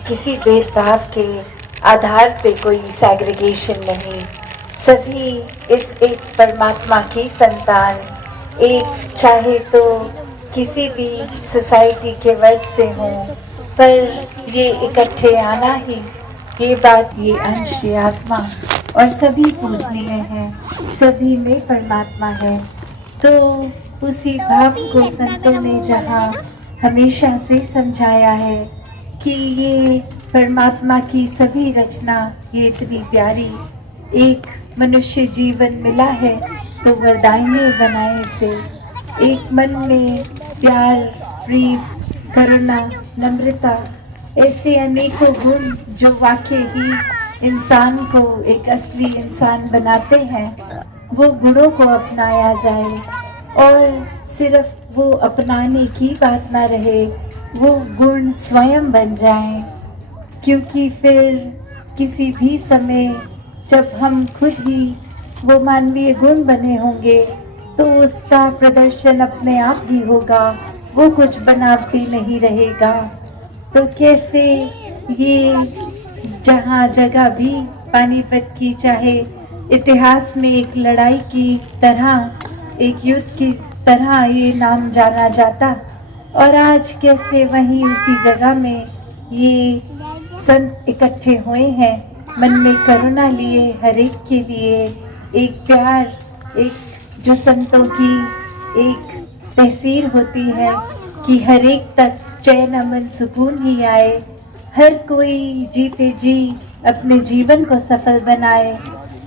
किसी भेदभाव के आधार पे कोई सेग्रीगेशन नहीं। सभी इस एक परमात्मा की संतान, एक चाहे तो किसी भी सोसाइटी के वर्ग से हों, पर ये इकट्ठे आना ही, ये बात, ये अंश, ये आत्मा और सभी पूजनीय हैं, सभी में परमात्मा है। तो उसी भाव को संतों ने जहाँ हमेशा से समझाया है कि ये परमात्मा की सभी रचना, ये इतनी प्यारी, एक मनुष्य जीवन मिला है तो वरदायिनी बनाए इसे। एक मन में प्यार, प्रीत, करुणा, नम्रता, ऐसे अनेकों गुण जो वाकई ही इंसान को एक असली इंसान बनाते हैं, वो गुणों को अपनाया जाए और सिर्फ वो अपनाने की बात ना रहे, वो गुण स्वयं बन जाएं। क्योंकि फिर किसी भी समय जब हम खुद ही वो मानवीय गुण बने होंगे तो उसका प्रदर्शन अपने आप ही होगा, वो कुछ बनावटी नहीं रहेगा। तो कैसे ये जहाँ जगह भी पानीपत की चाहे इतिहास में एक लड़ाई की तरह, एक युद्ध की तरह ये नाम जाना जाता, और आज कैसे वहीं उसी जगह में ये संत इकट्ठे हुए हैं, मन में करुणा लिए, हर एक के लिए एक प्यार, एक जो संतों की एक तहसीर होती है कि हर एक तक चैन अमन सुकून ही आए, हर कोई जीते जी अपने जीवन को सफल बनाए,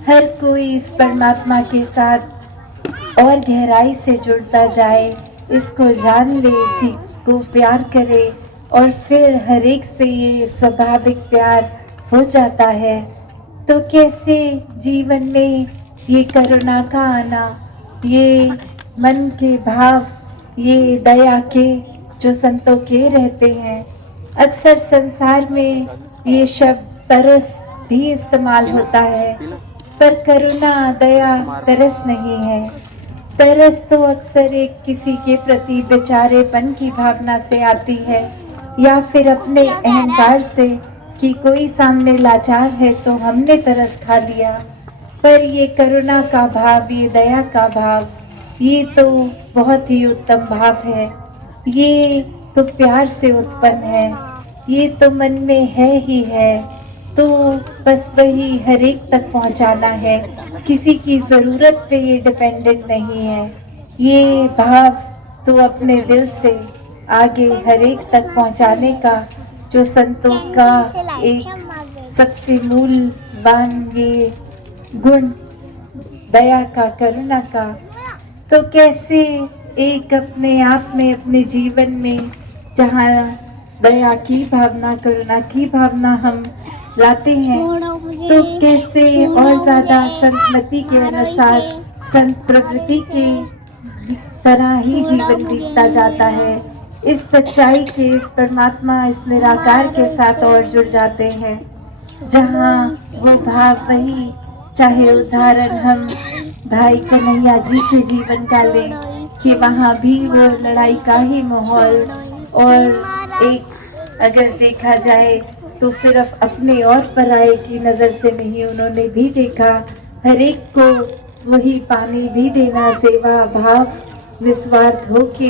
हर कोई इस परमात्मा के साथ और गहराई से जुड़ता जाए, इसको जान ले, इसी को प्यार करे और फिर हर एक से ये स्वाभाविक प्यार हो जाता है। तो कैसे जीवन में ये करुणा का आना, ये मन के भाव, ये दया के जो संतों के रहते हैं। अक्सर संसार में ये शब्द तरस भी इस्तेमाल होता है, पर करुणा, दया तरस नहीं है। तरस तो अक्सर एक किसी के प्रति बेचारेपन की भावना से आती है, या फिर अपने अहंकार से कि कोई सामने लाचार है तो हमने तरस खा लिया। पर ये करुणा का भाव, ये दया का भाव, ये तो बहुत ही उत्तम भाव है, ये तो प्यार से उत्पन्न है, ये तो मन में है ही है। तो बस वही हर एक तक पहुंचाना है, किसी की ज़रूरत पे ये डिपेंडेंट नहीं है। ये भाव तो अपने दिल से आगे हर एक तक पहुंचाने का जो संतों का एक सबसे मूलवान ये गुण, दया का, करुणा का। तो कैसे एक अपने आप में, अपने जीवन में जहाँ दया की भावना, करुणा की भावना हम लाते हैं, तो कैसे और ज़्यादा संतमति के अनुसार, संत प्रवृत्ति के तरह ही जीवन बीतता जाता है। इस सच्चाई के, इस परमात्मा, इस निराकार के साथ और जुड़ जाते हैं, जहाँ वो भाव वही, चाहे उदाहरण हम भाई कन्हैया जी के जीवन का लें कि वहाँ भी वो लड़ाई का ही माहौल, और एक अगर देखा जाए तो सिर्फ अपने और पराये की नज़र से नहीं, उन्होंने भी देखा हर एक को वही पानी भी देना, सेवा भाव निस्वार्थ होके,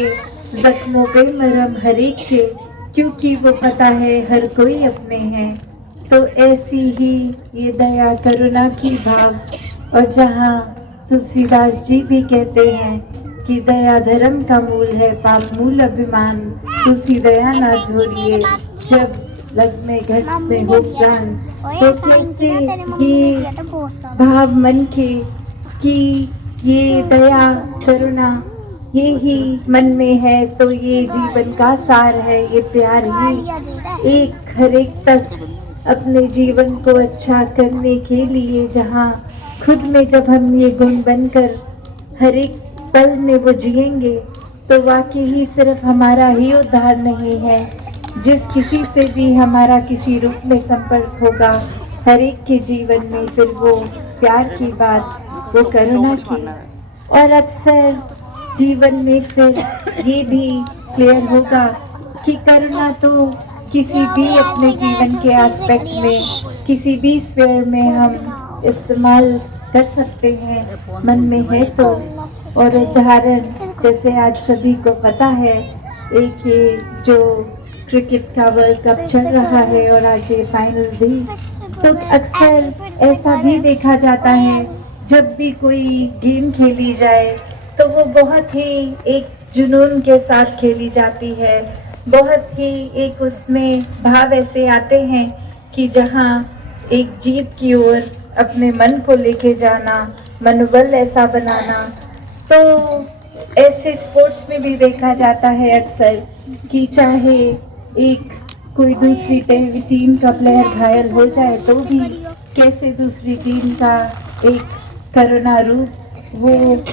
जख्मों पे मरहम हर एक के, क्योंकि वो पता है हर कोई अपने हैं। तो ऐसी ही ये दया, करुणा की भाव, और जहाँ तुलसीदास जी भी कहते हैं कि दया धर्म का मूल है, पाप मूल अभिमान, तुलसी दया ना छोड़िए, जब लगने घट में हो प्राण। तो कैसे ये भाव मन के कि ये दया, करुणा, ये ही मन में है, तो ये जीवन का सार है, ये प्यार ही एक हर एक तक अपने जीवन को अच्छा करने के लिए, जहाँ खुद में जब हम ये गुण बनकर हर एक पल में वो जिएंगे, तो वाकई ही सिर्फ हमारा ही उद्धार नहीं है, जिस किसी से भी हमारा किसी रूप में संपर्क होगा, हर एक के जीवन में फिर वो प्यार की बात, वो करुणा की, और अक्सर जीवन में फिर ये भी क्लियर होगा कि करुणा तो किसी भी अपने जीवन के एस्पेक्ट में, किसी भी स्फीयर में हम इस्तेमाल कर सकते हैं, मन में है तो। और उदाहरण जैसे आज सभी को पता है, एक ये जो क्रिकेट का वर्ल्ड कप चल रहा है और आज ये फाइनल भी, तो अक्सर ऐसा भी देखा जाता है जब भी कोई गेम खेली जाए तो वो बहुत ही एक जुनून के साथ खेली जाती है, बहुत ही एक उसमें भाव ऐसे आते हैं कि जहाँ एक जीत की ओर अपने मन को लेके जाना, मनोबल ऐसा बनाना। तो ऐसे स्पोर्ट्स में भी देखा जाता है अक्सर कि चाहे एक कोई दूसरी टीम का प्लेयर घायल हो जाए तो भी कैसे दूसरी टीम का एक करुणा रूप वो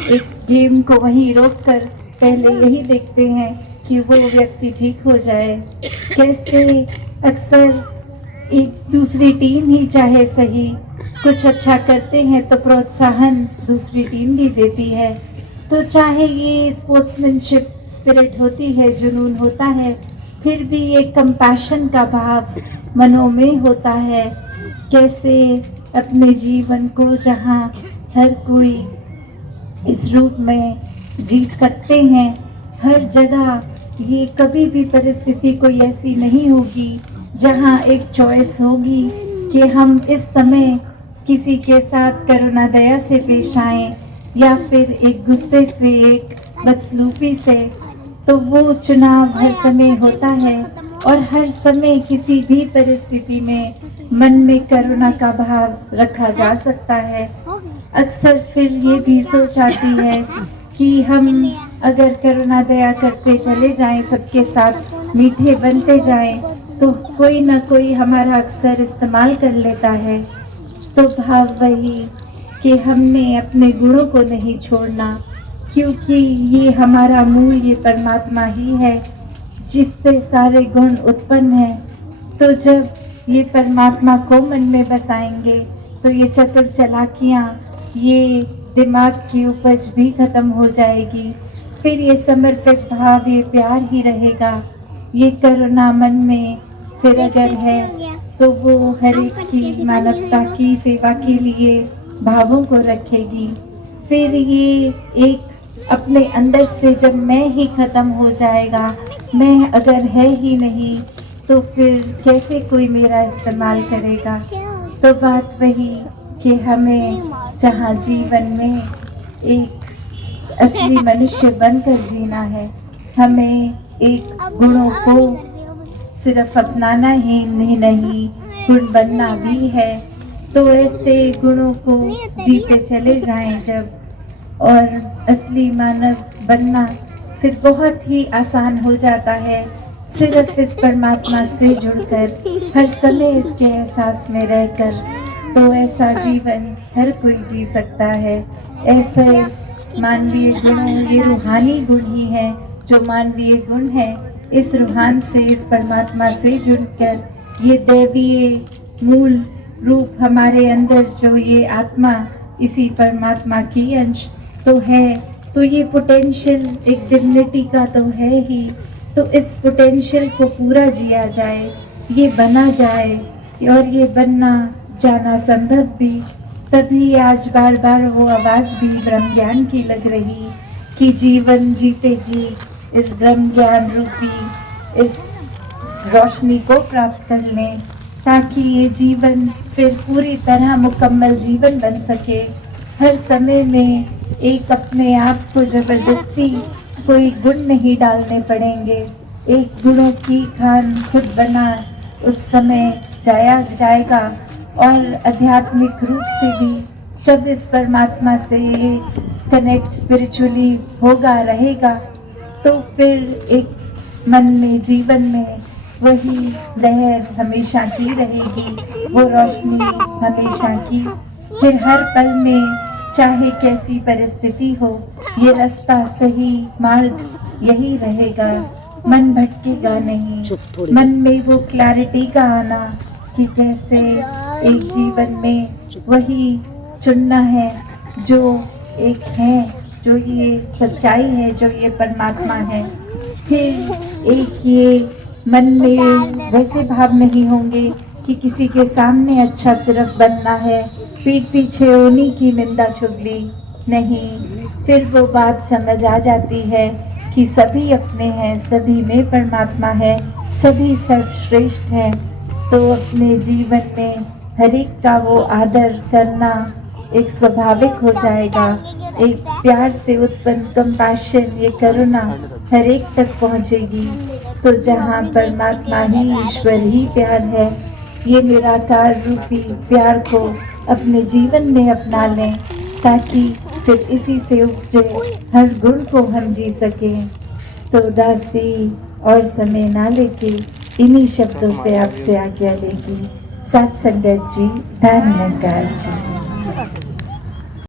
एक गेम को वहीं रोककर पहले यही देखते हैं कि वो व्यक्ति ठीक हो जाए। कैसे अक्सर एक दूसरी टीम ही चाहे सही कुछ अच्छा करते हैं तो प्रोत्साहन दूसरी टीम भी देती है। तो चाहे ये स्पोर्ट्समैनशिप स्पिरिट होती है, जुनून होता है, फिर भी एक कंपैशन का भाव मनों में होता है। कैसे अपने जीवन को जहाँ हर कोई इस रूप में जीत सकते हैं, हर जगह ये कभी भी परिस्थिति कोई ऐसी नहीं होगी जहाँ एक चॉइस होगी कि हम इस समय किसी के साथ करुणा दया से पेश आएं या फिर एक गुस्से से, एक बदसलूकी से। तो वो चुनाव हर समय होता है और हर समय किसी भी परिस्थिति में मन में करुणा का भाव रखा जा सकता है। अक्सर फिर ये भी सोच आती है कि हम अगर करुणा दया करते चले जाएं, सबके साथ मीठे बनते जाएं, तो कोई ना कोई हमारा अक्सर इस्तेमाल कर लेता है। तो भाव वही कि हमने अपने गुणों को नहीं छोड़ना, क्योंकि ये हमारा मूल ये परमात्मा ही है जिससे सारे गुण उत्पन्न हैं। तो जब ये परमात्मा को मन में बसाएंगे तो ये चतुर चालाकियाँ, ये दिमाग की उपज भी खत्म हो जाएगी। फिर ये समर्पित भाव, ये प्यार ही रहेगा, ये करुणा मन में फिर अगर है तो वो हर एक की मानवता की सेवा के लिए भावों को रखेगी। फिर ये एक अपने अंदर से जब मैं ही खत्म हो जाएगा, मैं अगर है ही नहीं तो फिर कैसे कोई मेरा इस्तेमाल करेगा। तो बात वही कि हमें जहाँ जीवन में एक असली मनुष्य बनकर जीना है, हमें एक गुणों को सिर्फ अपनाना ही नहीं, गुण बनना भी है। तो ऐसे गुणों को जीते चले जाएं जब, और असली मानव बनना फिर बहुत ही आसान हो जाता है, सिर्फ इस परमात्मा से जुड़कर, हर समय इसके एहसास में रहकर। तो ऐसा जीवन हर कोई जी सकता है। ऐसे मानवीय गुण, ये रूहानी गुण ही है जो मानवीय गुण है। इस रूहान से, इस परमात्मा से जुड़कर ये दैवीय मूल रूप हमारे अंदर जो ये आत्मा, इसी परमात्मा की अंश तो है, तो ये पोटेंशियल एक डिविनिटी का तो है ही। तो इस पोटेंशियल को पूरा जिया जाए, ये बना जाए, और ये बनना जाना संभव भी। तभी आज बार बार वो आवाज़ भी ब्रह्म ज्ञान की लग रही कि जीवन जीते जी इस ब्रह्म ज्ञान रूपी इस रोशनी को प्राप्त कर लें, ताकि ये जीवन फिर पूरी तरह मुकम्मल जीवन बन सके। हर समय में एक अपने आप को जबरदस्ती कोई गुण नहीं डालने पड़ेंगे, एक गुणों की खान खुद बना उस समय जाएगा। और आध्यात्मिक रूप से भी जब इस परमात्मा से कनेक्ट स्पिरिचुअली होगा, रहेगा, तो फिर एक मन में, जीवन में वही लहर हमेशा की रहेगी, वो रोशनी हमेशा की। फिर हर पल में चाहे कैसी परिस्थिति हो, ये रास्ता, सही मार्ग यही रहेगा। मन भटकेगा नहीं, मन में वो क्लैरिटी का आना कि कैसे एक जीवन में वही चुनना है जो एक है, जो ये सच्चाई है, जो ये परमात्मा है। फिर एक ये मन में वैसे भाव नहीं होंगे कि किसी के सामने अच्छा सिर्फ बनना है, पीठ पीछे उन्हीं की निंदा चुगली नहीं। फिर वो बात समझ आ जाती है कि सभी अपने हैं, सभी में परमात्मा है, सभी सर्वश्रेष्ठ हैं। तो अपने जीवन में हर एक का वो आदर करना एक स्वाभाविक हो जाएगा। एक प्यार से उत्पन्न कंपैशन, ये करुणा हर एक तक पहुंचेगी। तो जहाँ परमात्मा ही ईश्वर ही प्यार है, ये निराकार रूपी प्यार को अपने जीवन में अपना लें, ताकि फिर इसी से उपजे हर गुण को हम जी सकें। तो दासी और समय ना लेके इन्हीं शब्दों से आपसे आज्ञा लेगी। सत्संगत जी, धन्यवाद जी।